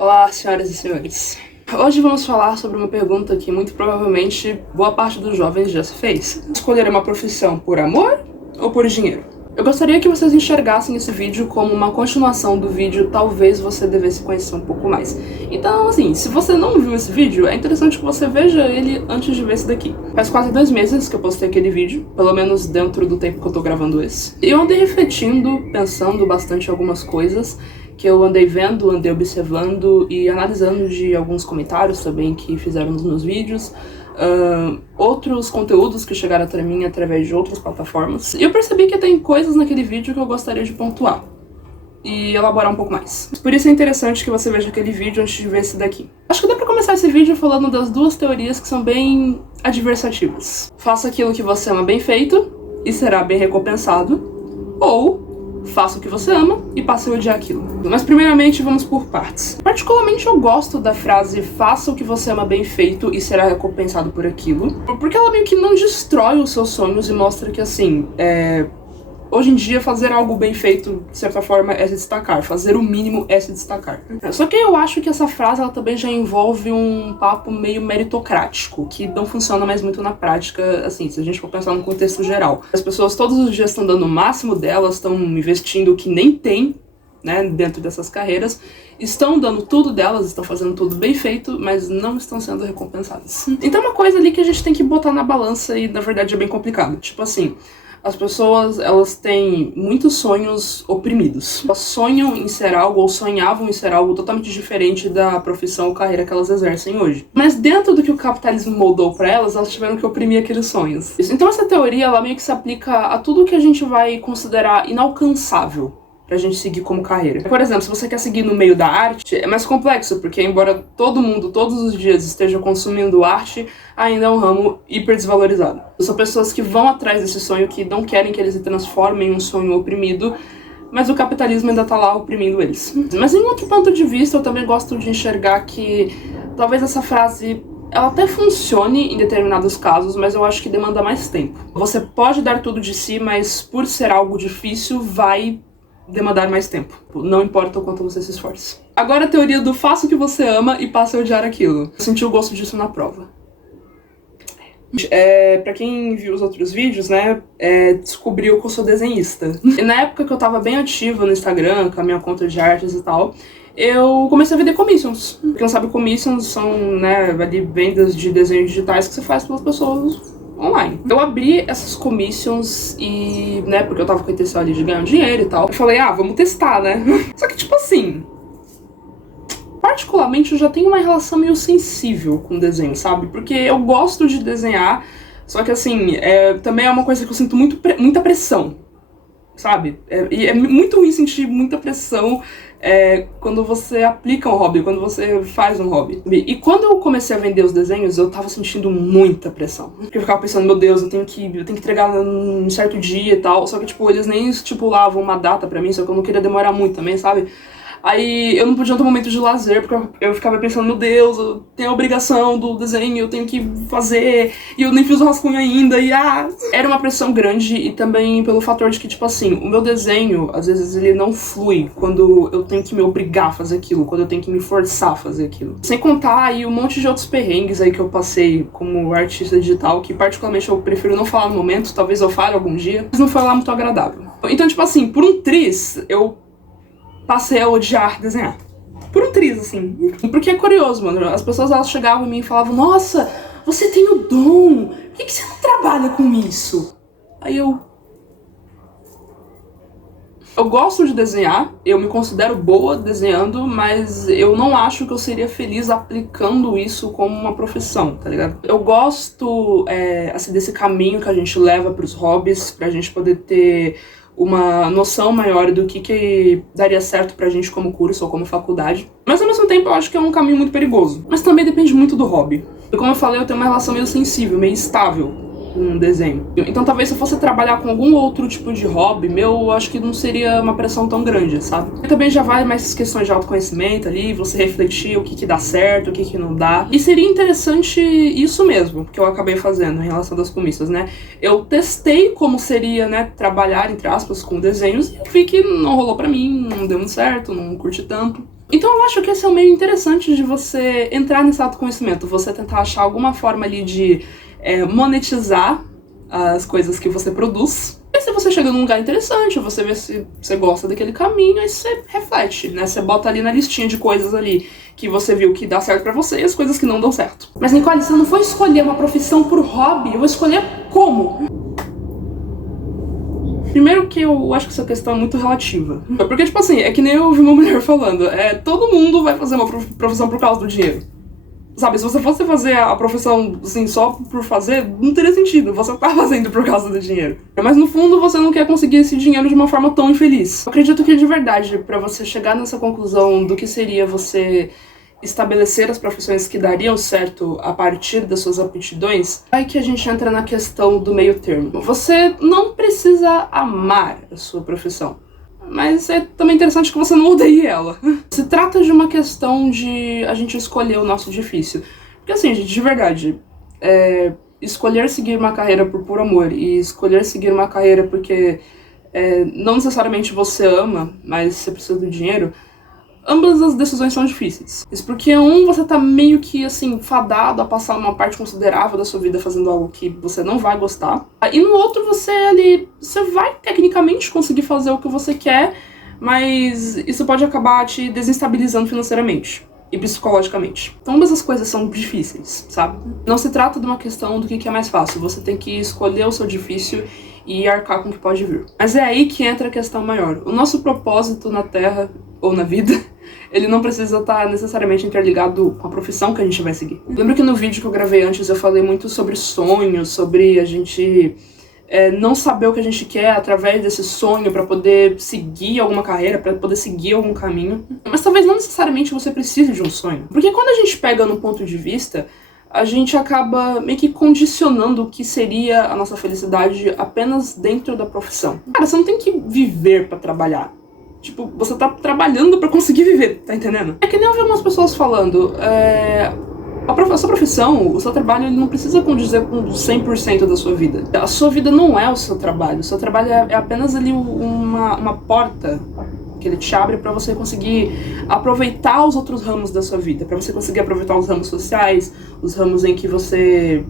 Olá, senhoras e senhores. Hoje vamos falar sobre uma pergunta que muito provavelmente boa parte dos jovens já se fez. Escolher uma profissão por amor ou por dinheiro? Eu gostaria que vocês enxergassem esse vídeo como uma continuação do vídeo Talvez Você Devesse Conhecer um Pouco Mais. Então, assim, se você não viu esse vídeo, é interessante que você veja ele antes de ver esse daqui. Faz quase 2 meses que eu postei aquele vídeo, pelo menos dentro do tempo que eu tô gravando esse. E eu andei refletindo, pensando bastante em algumas coisas que eu andei vendo, andei observando e analisando de alguns comentários também que fizeram nos meus vídeos, outros conteúdos que chegaram até mim através de outras plataformas. E eu percebi que tem coisas naquele vídeo que eu gostaria de pontuar e elaborar um pouco mais. Por isso é interessante que você veja aquele vídeo antes de ver esse daqui. Acho que dá pra começar esse vídeo falando das duas teorias que são bem adversativas. Faça aquilo que você ama bem feito e será bem recompensado, ou faça o que você ama e passe a odiar aquilo. Mas primeiramente vamos por partes. Particularmente eu gosto da frase faça o que você ama bem feito e será recompensado por aquilo, porque ela meio que não destrói os seus sonhos e mostra que assim, hoje em dia fazer algo bem feito, de certa forma, é se destacar. Fazer o mínimo é se destacar. Só que eu acho que essa frase ela também já envolve um papo meio meritocrático, que não funciona mais muito na prática, assim, se a gente for pensar no contexto geral. As pessoas todos os dias estão dando o máximo delas, estão investindo o que nem tem, né, dentro dessas carreiras, estão dando tudo delas, estão fazendo tudo bem feito, mas não estão sendo recompensadas. Então é uma coisa ali que a gente tem que botar na balança e, na verdade, é bem complicado. Tipo assim, as pessoas, elas têm muitos sonhos oprimidos. Elas sonham em ser algo, ou sonhavam em ser algo totalmente diferente da profissão ou carreira que elas exercem hoje. Mas dentro do que o capitalismo moldou pra elas, elas tiveram que oprimir aqueles sonhos. Então essa teoria, ela meio que se aplica a tudo que a gente vai considerar inalcançável pra gente seguir como carreira. Por exemplo, se você quer seguir no meio da arte, é mais complexo, porque embora todo mundo, todos os dias, esteja consumindo arte, ainda é um ramo hiper desvalorizado. São pessoas que vão atrás desse sonho, que não querem que ele se transforme em um sonho oprimido, mas o capitalismo ainda tá lá oprimindo eles. Mas em outro ponto de vista, eu também gosto de enxergar que talvez essa frase ela até funcione em determinados casos, mas eu acho que demanda mais tempo. Você pode dar tudo de si, mas por ser algo difícil, vai demandar mais tempo. Não importa o quanto você se esforce. Agora a teoria do faça o que você ama e passe a odiar aquilo. Eu senti o gosto disso na prova. Pra quem viu os outros vídeos, né, descobriu que eu sou desenhista. E na época que eu tava bem ativa no Instagram, com a minha conta de artes e tal, eu comecei a vender commissions. Quem não sabe, commissions são, né, ali vendas de desenhos digitais que você faz pelas pessoas online. Eu abri essas commissions e, né, porque eu tava com a intenção ali de ganhar dinheiro e tal, eu falei, vamos testar, né? Só que, tipo assim, particularmente eu já tenho uma relação meio sensível com desenho, sabe? Porque eu gosto de desenhar, só que assim, também é uma coisa que eu sinto muita pressão, sabe? E é muito ruim sentir muita pressão quando você aplica um hobby, quando você faz um hobby. E quando eu comecei a vender os desenhos, eu tava sentindo muita pressão. Porque eu ficava pensando, meu Deus, eu tenho que entregar num certo dia e tal. Só que, tipo, eles nem estipulavam uma data pra mim, só que eu não queria demorar muito também, sabe? Aí eu não podia ter um momento de lazer, porque eu ficava pensando, meu Deus, eu tenho a obrigação do desenho, eu tenho que fazer, e eu nem fiz o rascunho ainda, e Era uma pressão grande, e também pelo fator de que, tipo assim, o meu desenho, às vezes, ele não flui quando eu tenho que me obrigar a fazer aquilo, quando eu tenho que me forçar a fazer aquilo. Sem contar aí um monte de outros perrengues aí que eu passei como artista digital, que particularmente eu prefiro não falar no momento, talvez eu fale algum dia, mas não foi lá muito agradável. Então, tipo assim, por um triz, eu passei a odiar desenhar. Por um triz, assim. Porque é curioso, mano. As pessoas, elas chegavam em mim e falavam, nossa, você tem o dom. Por que você não trabalha com isso? Aí eu gosto de desenhar, eu me considero boa desenhando, mas eu não acho que eu seria feliz aplicando isso como uma profissão, tá ligado? Eu gosto, assim, desse caminho que a gente leva pros hobbies, pra gente poder ter uma noção maior do que daria certo pra gente como curso ou como faculdade. Mas ao mesmo tempo eu acho que é um caminho muito perigoso. Mas também depende muito do hobby. E como eu falei, eu tenho uma relação meio sensível, meio estável com um desenho. Então talvez se eu fosse trabalhar com algum outro tipo de hobby meu, eu acho que não seria uma pressão tão grande, sabe? E também já vai mais questões de autoconhecimento ali, você refletir o que dá certo, o que não dá. E seria interessante isso mesmo, que eu acabei fazendo em relação das comissões, né? Eu testei como seria, né, trabalhar, entre aspas, com desenhos, e eu vi que não rolou pra mim, não deu muito certo, não curti tanto. Então eu acho que esse é um meio interessante de você entrar nesse autoconhecimento, você tentar achar alguma forma ali de monetizar as coisas que você produz. E se você chega num lugar interessante, você vê se você gosta daquele caminho, aí você reflete, né? Você bota ali na listinha de coisas ali que você viu que dá certo pra você e as coisas que não dão certo. Mas, Nicole, você não foi escolher uma profissão por hobby, eu vou escolher como? Primeiro que eu acho que essa questão é muito relativa. Porque, tipo assim, é que nem eu ouvi uma mulher falando, todo mundo vai fazer uma profissão por causa do dinheiro. Sabe, se você fosse fazer a profissão, assim, só por fazer, não teria sentido. Você tá fazendo por causa do dinheiro. Mas no fundo, você não quer conseguir esse dinheiro de uma forma tão infeliz. Eu acredito que, de verdade, pra você chegar nessa conclusão do que seria você estabelecer as profissões que dariam certo a partir das suas aptidões, aí que a gente entra na questão do meio termo. Você não precisa amar a sua profissão, mas é também interessante que você não odeie ela. Se trata de uma questão de a gente escolher o nosso difícil. Porque assim, gente, de verdade, escolher seguir uma carreira por puro amor e escolher seguir uma carreira porque não necessariamente você ama, mas você precisa do dinheiro, ambas as decisões são difíceis. Isso porque você tá meio que, assim, fadado a passar uma parte considerável da sua vida fazendo algo que você não vai gostar. E no outro você vai tecnicamente conseguir fazer o que você quer, mas isso pode acabar te desestabilizando financeiramente e psicologicamente. Então ambas as coisas são difíceis, sabe? Não se trata de uma questão do que é mais fácil, você tem que escolher o seu difícil e arcar com o que pode vir. Mas é aí que entra a questão maior. O nosso propósito na Terra, ou na vida, ele não precisa estar necessariamente interligado com a profissão que a gente vai seguir. Lembra que no vídeo que eu gravei antes eu falei muito sobre sonhos, sobre a gente não saber o que a gente quer através desse sonho pra poder seguir alguma carreira, pra poder seguir algum caminho. Mas talvez não necessariamente você precise de um sonho. Porque quando a gente pega no ponto de vista, a gente acaba meio que condicionando o que seria a nossa felicidade apenas dentro da profissão. Cara, você não tem que viver pra trabalhar. Tipo, você tá trabalhando pra conseguir viver, tá entendendo? É que nem eu vi algumas pessoas falando, a sua profissão, o seu trabalho, ele não precisa condizer com 100% da sua vida. A sua vida não é o seu trabalho é apenas ali uma porta que ele te abre pra você conseguir aproveitar os outros ramos da sua vida, pra você conseguir aproveitar os ramos sociais, os ramos em que você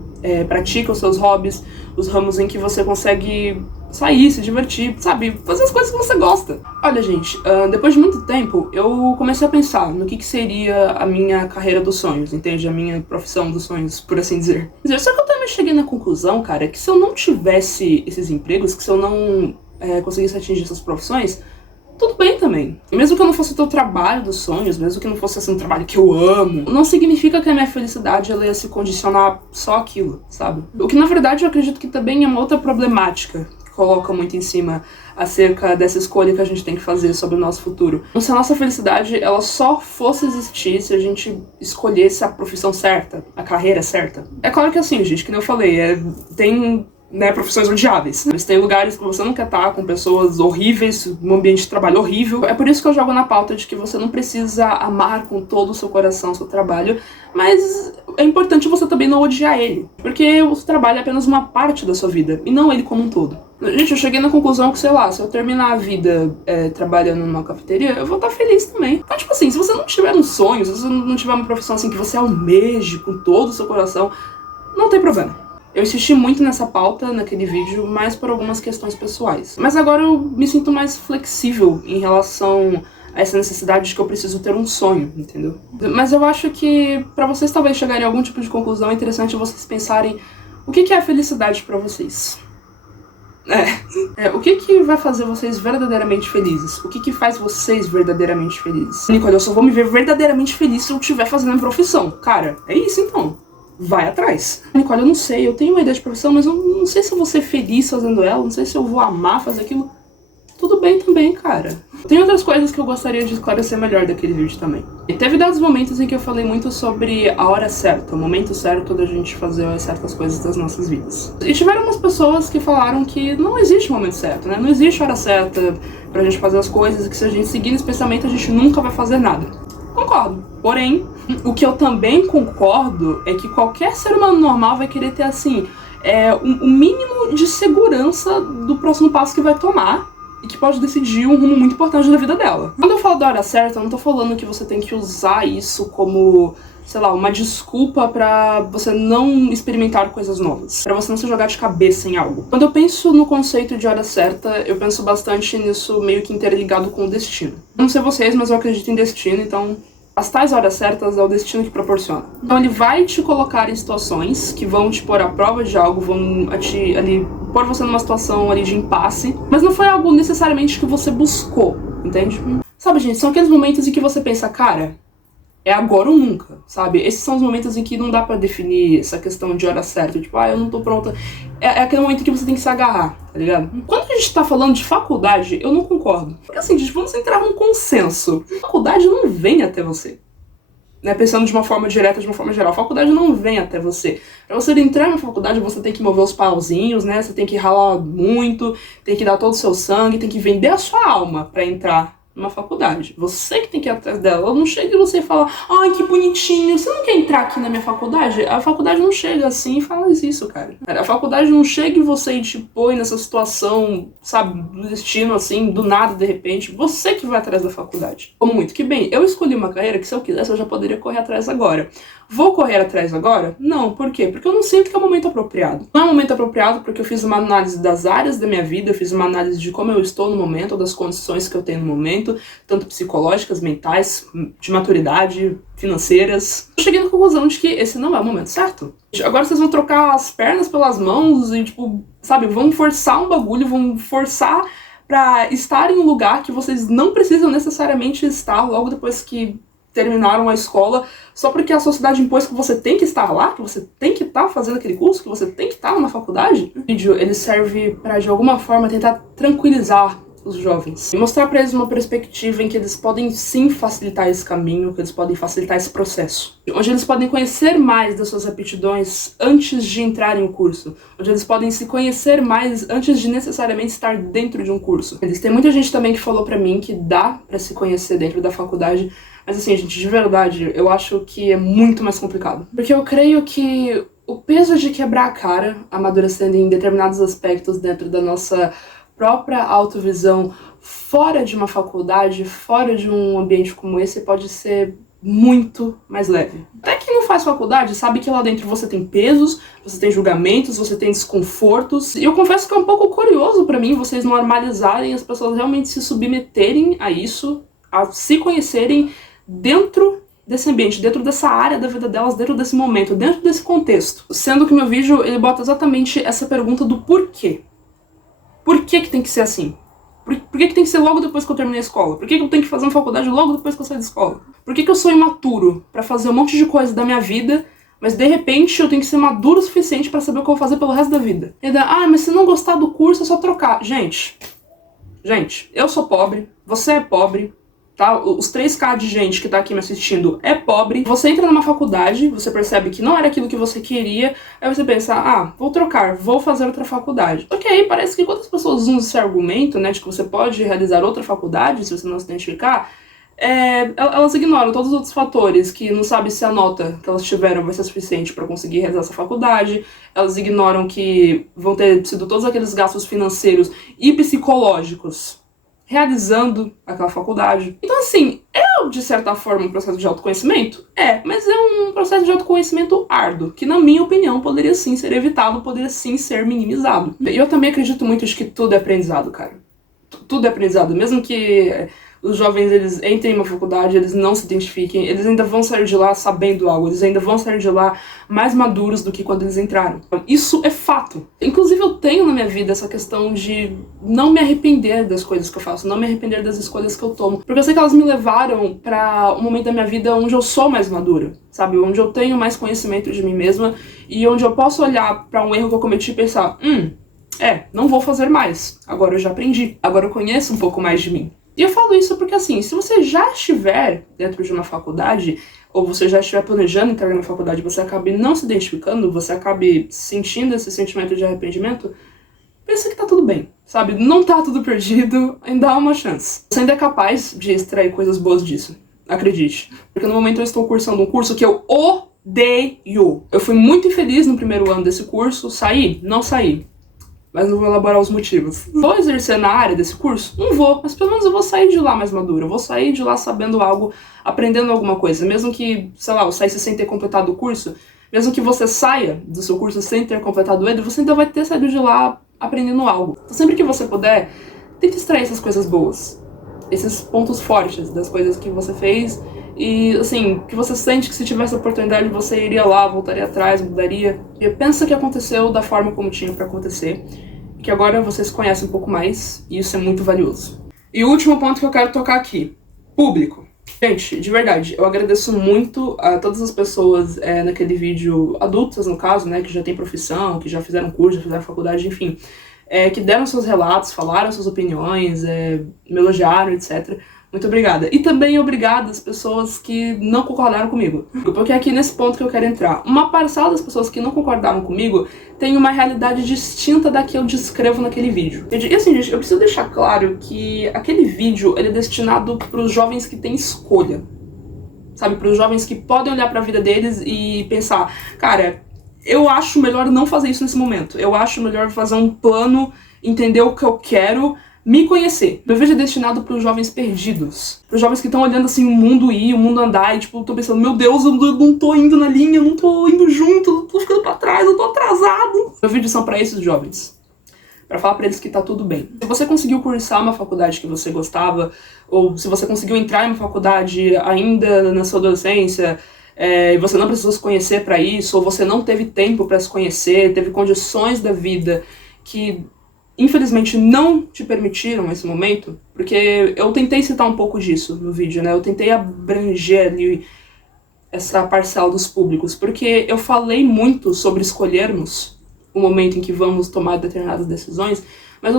pratica os seus hobbies, os ramos em que você consegue sair, se divertir, sabe? Fazer as coisas que você gosta. Olha, gente, depois de muito tempo, eu comecei a pensar no que seria a minha carreira dos sonhos, entende? A minha profissão dos sonhos, por assim dizer. Só que eu também cheguei na conclusão, cara, que se eu não tivesse esses empregos, que se eu não conseguisse atingir essas profissões, tudo bem também. E mesmo que eu não fosse ter o trabalho dos sonhos, mesmo que não fosse assim, um trabalho que eu amo, não significa que a minha felicidade ela ia se condicionar só àquilo, sabe? O que na verdade eu acredito que também é uma outra problemática que coloca muito em cima acerca dessa escolha que a gente tem que fazer sobre o nosso futuro. Se a nossa felicidade ela só fosse existir se a gente escolhesse a profissão certa, a carreira certa. É claro que assim, gente, que nem eu falei, tem profissões odiáveis. Mas tem lugares que você não quer estar com pessoas horríveis, um ambiente de trabalho horrível. É por isso que eu jogo na pauta de que você não precisa amar com todo o seu coração o seu trabalho, mas é importante você também não odiar ele. Porque o seu trabalho é apenas uma parte da sua vida, e não ele como um todo. Gente, eu cheguei na conclusão que, sei lá, se eu terminar a vida trabalhando numa cafeteria, eu vou estar feliz também. Então, tipo assim, se você não tiver um sonho, se você não tiver uma profissão assim que você almeje com todo o seu coração, não tem problema. Eu insisti muito nessa pauta, naquele vídeo, mas por algumas questões pessoais. Mas agora eu me sinto mais flexível em relação a essa necessidade de que eu preciso ter um sonho, entendeu? Mas eu acho que pra vocês talvez chegarem a algum tipo de conclusão, é interessante vocês pensarem o que é a felicidade pra vocês. O que vai fazer vocês verdadeiramente felizes? O que faz vocês verdadeiramente felizes? Nicole, eu só vou me ver verdadeiramente feliz se eu estiver fazendo a profissão. Cara, é isso então. Vai atrás. Nicole, eu não sei, eu tenho uma ideia de profissão, mas eu não sei se eu vou ser feliz fazendo ela, não sei se eu vou amar fazer aquilo. Tudo bem também, cara. Tem outras coisas que eu gostaria de esclarecer melhor daquele vídeo também. E teve dados momentos em que eu falei muito sobre a hora certa, o momento certo da gente fazer certas coisas das nossas vidas. E tiveram umas pessoas que falaram que não existe momento certo, né? Não existe hora certa pra gente fazer as coisas e que se a gente seguir nesse pensamento a gente nunca vai fazer nada. Concordo. Porém, o que eu também concordo é que qualquer ser humano normal vai querer ter, assim, um mínimo de segurança do próximo passo que vai tomar e que pode decidir um rumo muito importante da vida dela. Quando eu falo da hora certa, eu não tô falando que você tem que usar isso como, sei lá, uma desculpa pra você não experimentar coisas novas, pra você não se jogar de cabeça em algo. Quando eu penso no conceito de hora certa, eu penso bastante nisso meio que interligado com o destino. Eu não sei vocês, mas eu acredito em destino, então as tais horas certas é o destino que proporciona. Então ele vai te colocar em situações que vão te pôr à prova de algo, vão ali pôr você numa situação ali de impasse, mas não foi algo necessariamente que você buscou, entende? Sabe, gente, são aqueles momentos em que você pensa, cara, é agora ou nunca, sabe? Esses são os momentos em que não dá pra definir essa questão de hora certa, tipo, eu não tô pronta. É aquele momento que você tem que se agarrar, tá ligado? Quando a gente tá falando de faculdade, eu não concordo. Porque assim, gente, vamos entrar num consenso. A faculdade não vem até você. Né, pensando de uma forma direta, de uma forma geral, a faculdade não vem até você. Pra você entrar na faculdade, você tem que mover os pauzinhos, né? Você tem que ralar muito, tem que dar todo o seu sangue, tem que vender a sua alma pra entrar numa faculdade. Você que tem que ir atrás dela. Ela não chega e você fala, ai, que bonitinho, você não quer entrar aqui na minha faculdade? A faculdade não chega assim e fala isso, cara. A faculdade não chega e você te põe nessa situação, sabe, do destino, assim, do nada, de repente. Você que vai atrás da faculdade. Como muito que bem, eu escolhi uma carreira que se eu quisesse eu já poderia correr atrás agora. Vou correr atrás agora? Não. Por quê? Porque eu não sinto que é o momento apropriado. Não é o momento apropriado porque eu fiz uma análise das áreas da minha vida, eu fiz uma análise de como eu estou no momento, ou das condições que eu tenho no momento, tanto psicológicas, mentais, de maturidade, financeiras. Eu cheguei na conclusão de que esse não é o momento certo. Agora vocês vão trocar as pernas pelas mãos e, tipo, sabe, vão forçar um bagulho, vão forçar pra estar em um lugar que vocês não precisam necessariamente estar logo depois que terminaram a escola, só porque a sociedade impôs que você tem que estar lá, que você tem que estar fazendo aquele curso, que você tem que estar na faculdade. O vídeo, ele serve pra, de alguma forma, tentar tranquilizar os jovens. E mostrar pra eles uma perspectiva em que eles podem sim facilitar esse caminho, que eles podem facilitar esse processo. Onde eles podem conhecer mais das suas aptidões antes de entrar em um curso. Onde eles podem se conhecer mais antes de necessariamente estar dentro de um curso. Tem muita gente também que falou pra mim que dá pra se conhecer dentro da faculdade, mas assim, gente, de verdade, eu acho que é muito mais complicado. Porque eu creio que o peso de quebrar a cara, amadurecendo em determinados aspectos dentro da nossa própria autovisão, fora de uma faculdade, fora de um ambiente como esse, pode ser muito mais leve. Até quem não faz faculdade sabe que lá dentro você tem pesos, você tem julgamentos, você tem desconfortos. E eu confesso que é um pouco curioso pra mim vocês normalizarem as pessoas realmente se submeterem a isso, a se conhecerem dentro desse ambiente, dentro dessa área da vida delas, dentro desse momento, dentro desse contexto. Sendo que o meu vídeo, ele bota exatamente essa pergunta do porquê. Por que que tem que ser assim? Por que que tem que ser logo depois que eu terminei a escola? Por que que eu tenho que fazer uma faculdade logo depois que eu sair da escola? Por que que eu sou imaturo pra fazer um monte de coisa da minha vida, mas de repente eu tenho que ser maduro o suficiente pra saber o que eu vou fazer pelo resto da vida? E daí, mas se não gostar do curso é só trocar. Gente, eu sou pobre, você é pobre, tá? Os 3K de gente que tá aqui me assistindo é pobre. Você entra numa faculdade, você percebe que não era aquilo que você queria, aí você pensa, vou trocar, vou fazer outra faculdade. Ok, aí parece que quando as pessoas usam esse argumento, né, de que você pode realizar outra faculdade se você não se identificar, elas ignoram todos os outros fatores, que não sabem se a nota que elas tiveram vai ser suficiente para conseguir realizar essa faculdade, elas ignoram que vão ter sido todos aqueles gastos financeiros e psicológicos realizando aquela faculdade. Então, assim, de certa forma, um processo de autoconhecimento? Mas é um processo de autoconhecimento árduo, que, na minha opinião, poderia sim ser evitado, poderia sim ser minimizado. E eu também acredito muito de que tudo é aprendizado, cara. Tudo é aprendizado. Mesmo que os jovens, eles entrem em uma faculdade, eles não se identifiquem, eles ainda vão sair de lá sabendo algo, eles ainda vão sair de lá mais maduros do que quando eles entraram. Isso é fato. Inclusive, eu tenho na minha vida essa questão de não me arrepender das coisas que eu faço, não me arrepender das escolhas que eu tomo. Porque eu sei que elas me levaram pra um momento da minha vida onde eu sou mais madura, sabe? Onde eu tenho mais conhecimento de mim mesma e onde eu posso olhar pra um erro que eu cometi e pensar, não vou fazer mais. Agora eu já aprendi. Agora eu conheço um pouco mais de mim. E eu falo isso porque, assim, se você já estiver dentro de uma faculdade, ou você já estiver planejando entrar numa faculdade, você acabe não se identificando, você acabe sentindo esse sentimento de arrependimento, pensa que tá tudo bem, sabe? Não tá tudo perdido, ainda há uma chance. Você ainda é capaz de extrair coisas boas disso, acredite. Porque no momento eu estou cursando um curso que eu odeio. Eu fui muito infeliz no primeiro ano desse curso, saí? Não saí. mas não vou elaborar os motivos. Vou exercer na área desse curso? Não vou, mas pelo menos eu vou sair de lá mais maduro, eu vou sair de lá sabendo algo, aprendendo alguma coisa, mesmo que, sei lá, eu saísse sem ter completado o curso, mesmo que você saia do seu curso sem ter completado ele, você ainda vai ter saído de lá aprendendo algo. Então sempre que você puder, tente extrair essas coisas boas, esses pontos fortes das coisas que você fez e, assim, que você sente que se tivesse a oportunidade você iria lá, voltaria atrás, mudaria. E pensa que aconteceu da forma como tinha pra acontecer, e que agora você se conhece um pouco mais, e isso é muito valioso. E o último ponto que eu quero tocar aqui, público. Gente, de verdade, eu agradeço muito a todas as pessoas naquele vídeo, adultas no caso, né, que já têm profissão, que já fizeram curso, já fizeram faculdade, enfim, que deram seus relatos, falaram suas opiniões, me elogiaram, etc. Muito obrigada. E também obrigada às pessoas que não concordaram comigo. Porque é aqui nesse ponto que eu quero entrar. Uma parcela das pessoas que não concordaram comigo tem uma realidade distinta da que eu descrevo naquele vídeo. E assim, gente, eu preciso deixar claro que aquele vídeo ele é destinado para os jovens que têm escolha. Sabe, para os jovens que podem olhar para a vida deles e pensar, cara, eu acho melhor não fazer isso nesse momento. Eu acho melhor fazer um plano, entender o que eu quero, me conhecer. Meu vídeo é destinado para os jovens perdidos. Para os jovens que estão olhando assim o mundo ir, o mundo andar e tipo, tô pensando, meu Deus, eu não tô indo na linha, eu não tô indo junto, eu tô ficando para trás, eu tô atrasado. Meus vídeos são para esses jovens. Pra falar pra eles que tá tudo bem. Se você conseguiu cursar uma faculdade que você gostava, ou se você conseguiu entrar em uma faculdade ainda na sua adolescência, e você não precisou se conhecer pra isso, ou você não teve tempo pra se conhecer, teve condições da vida que infelizmente não te permitiram esse momento, porque eu tentei citar um pouco disso no vídeo, né? Eu tentei abranger ali essa parcela dos públicos, porque eu falei muito sobre escolhermos o momento em que vamos tomar determinadas decisões, mas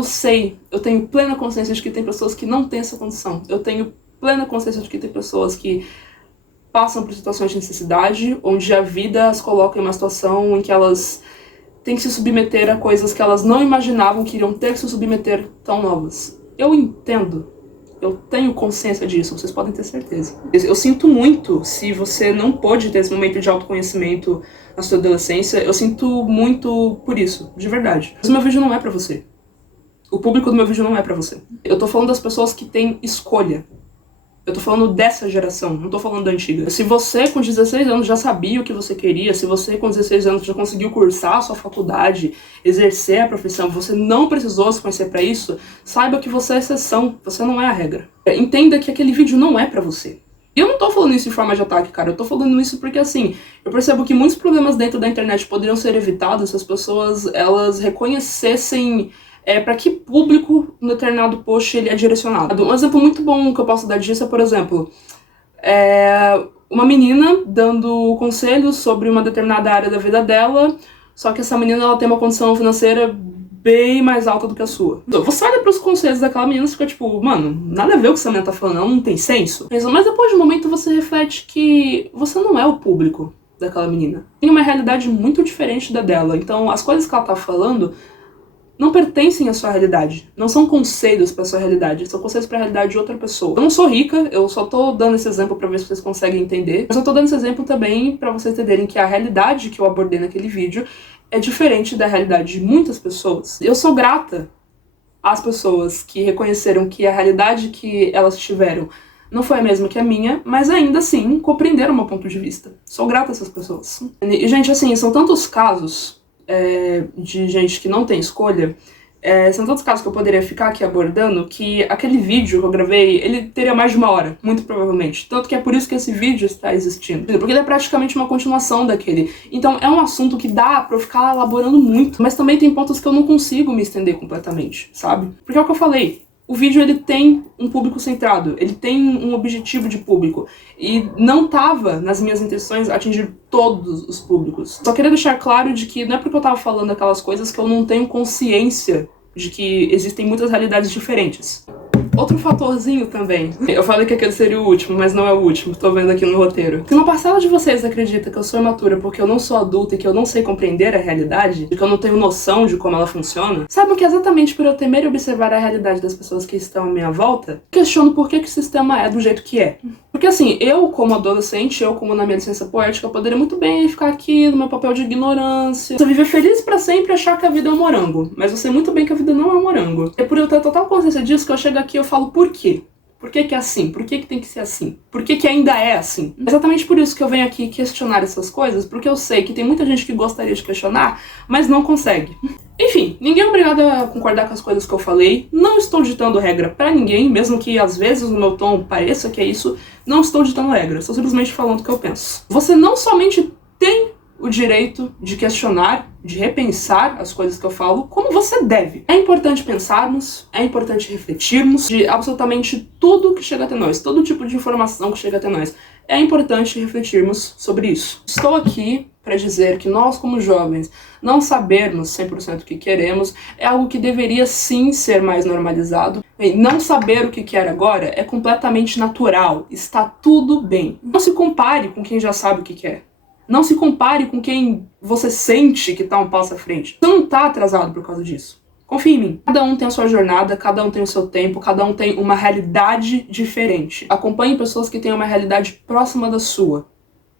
eu tenho plena consciência de que tem pessoas que não têm essa condição. Eu tenho plena consciência de que tem pessoas que passam por situações de necessidade, onde a vida as coloca em uma situação em que elas têm que se submeter a coisas que elas não imaginavam que iriam ter que se submeter tão novas. Eu entendo. Eu tenho consciência disso, vocês podem ter certeza. Eu sinto muito se você não pôde ter esse momento de autoconhecimento na sua adolescência. Eu sinto muito por isso, de verdade. Mas o meu vídeo não é pra você. O público do meu vídeo não é pra você. Eu tô falando das pessoas que têm escolha. Eu tô falando dessa geração, não tô falando da antiga. Se você com 16 anos já sabia o que você queria, se você com 16 anos já conseguiu cursar a sua faculdade, exercer a profissão, você não precisou se conhecer pra isso, saiba que você é exceção, você não é a regra. Entenda que aquele vídeo não é pra você. E eu não tô falando isso em forma de ataque, cara, eu tô falando isso porque, assim, eu percebo que muitos problemas dentro da internet poderiam ser evitados se as pessoas, elas reconhecessem para que público um determinado post ele é direcionado. Um exemplo muito bom que eu posso dar disso é, por exemplo, uma menina dando conselhos sobre uma determinada área da vida dela, só que essa menina ela tem uma condição financeira bem mais alta do que a sua. Então, você olha pros conselhos daquela menina e fica tipo, mano, nada a ver o que essa menina tá falando, ela não tem senso. Mas depois de um momento você reflete que você não é o público daquela menina. Tem uma realidade muito diferente da dela, então as coisas que ela tá falando não pertencem à sua realidade, não são conselhos pra sua realidade, são conselhos pra realidade de outra pessoa. Eu não sou rica, eu só tô dando esse exemplo pra ver se vocês conseguem entender, mas eu tô dando esse exemplo também pra vocês entenderem que a realidade que eu abordei naquele vídeo é diferente da realidade de muitas pessoas. Eu sou grata às pessoas que reconheceram que a realidade que elas tiveram não foi a mesma que a minha, mas ainda assim compreenderam o meu ponto de vista. Sou grata a essas pessoas. E, gente, assim, são tantos casos de gente que não tem escolha, são tantos casos que eu poderia ficar aqui abordando, que aquele vídeo que eu gravei, ele teria mais de 1 hora, muito provavelmente. Tanto que é por isso que esse vídeo está existindo. Porque ele é praticamente uma continuação daquele. Então é um assunto que dá pra eu ficar elaborando muito, mas também tem pontos que eu não consigo me estender completamente, sabe? Porque é o que eu falei. O vídeo ele tem um público centrado, ele tem um objetivo de público, e não tava nas minhas intenções atingir todos os públicos. Só queria deixar claro de que não é porque eu tava falando aquelas coisas que eu não tenho consciência de que existem muitas realidades diferentes. Outro fatorzinho também. Eu falei que aquele seria o último, mas não é o último. Tô vendo aqui no roteiro. Se uma parcela de vocês acredita que eu sou imatura porque eu não sou adulta e que eu não sei compreender a realidade, de que eu não tenho noção de como ela funciona, saibam que exatamente por eu temer observar a realidade das pessoas que estão à minha volta, questiono por que o sistema é do jeito que é. Porque assim, eu como adolescente, eu como na minha licença poética, eu poderia muito bem ficar aqui no meu papel de ignorância. Você viver feliz pra sempre e achar que a vida é um morango. Mas eu sei muito bem que a vida não é um morango. É por eu ter total consciência disso que eu chego aqui e eu falo por quê? Por que que é assim? Por que que tem que ser assim? Por que que ainda é assim? Exatamente por isso que eu venho aqui questionar essas coisas, porque eu sei que tem muita gente que gostaria de questionar, mas não consegue. Enfim, ninguém é obrigado a concordar com as coisas que eu falei, não estou ditando regra pra ninguém, mesmo que às vezes no meu tom pareça que é isso, não estou ditando regra, estou simplesmente falando o que eu penso. Você não somente tem o direito de questionar, de repensar as coisas que eu falo, como você deve. É importante pensarmos, é importante refletirmos de absolutamente tudo que chega até nós, todo tipo de informação que chega até nós. É importante refletirmos sobre isso. Estou aqui para dizer que nós, como jovens, não sabermos 100% o que queremos é algo que deveria sim ser mais normalizado. Bem, não saber o que quer agora é completamente natural, está tudo bem. Não se compare com quem já sabe o que quer. Não se compare com quem você sente que tá um passo à frente. Você não tá atrasado por causa disso. Confia em mim. Cada um tem a sua jornada, cada um tem o seu tempo, cada um tem uma realidade diferente. Acompanhe pessoas que têm uma realidade próxima da sua.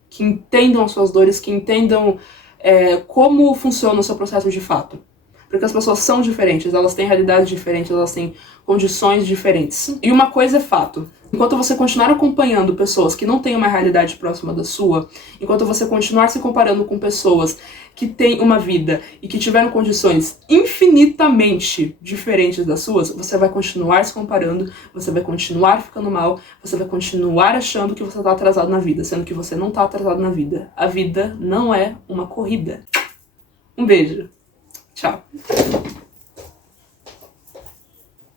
Que entendam as suas dores, que entendam como funciona o seu processo de fato. Porque as pessoas são diferentes, elas têm realidades diferentes, elas têm condições diferentes. E uma coisa é fato. Enquanto você continuar acompanhando pessoas que não têm uma realidade próxima da sua, enquanto você continuar se comparando com pessoas que têm uma vida e que tiveram condições infinitamente diferentes das suas, você vai continuar se comparando, você vai continuar ficando mal, você vai continuar achando que você tá atrasado na vida, sendo que você não tá atrasado na vida. A vida não é uma corrida. Um beijo. Tchau.